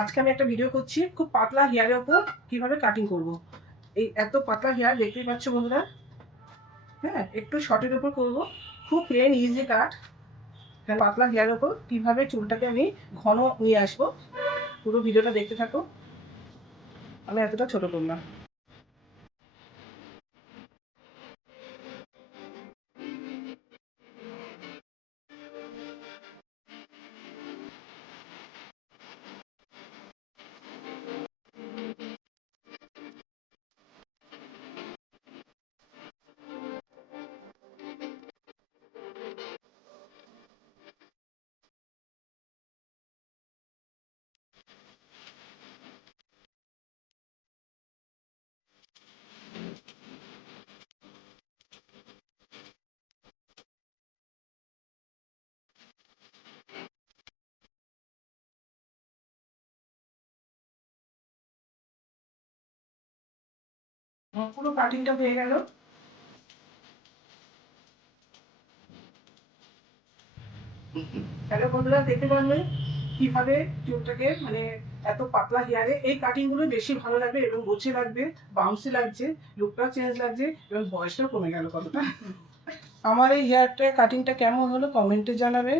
আজকে আমি একটা ভিডিও করছি খুব পাতলা হেয়ারের ওপর কিভাবে কাটিং করব। এই এত পাতলা হেয়ার দেখতেই পাচ্ছ বন্ধুরা। হ্যাঁ, একটু শর্টের ওপর করব, খুব প্লেন ইজি কাট। পাতলা হেয়ারের ওপর কিভাবে চুলটাকে আমি ঘন নিয়ে আসবো, পুরো ভিডিওটা দেখতে থাকো। আমি এতটা ছোট করলাম। পুরো কাটিংটা হয়ে গেল। হ্যালো বন্ধুরা, দেখতে পারলেন কিভাবে চুলটাকে এত পাতলা হেয়ারে এই কাটিং গুলো বেশি ভালো লাগবে এবং গোছে লাগবে, বাউন্সি লাগছে, লুকটা চেঞ্জ লাগছে এবং বয়সটাও কমে গেল কতটা। আমার এই হেয়ারটা কাটিংটা কেমন হলো কমেন্টে জানাবে।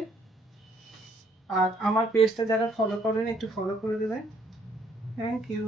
আর আমার পেজটা যারা ফলো করেন একটু ফলো করে দেবেন। Thank you.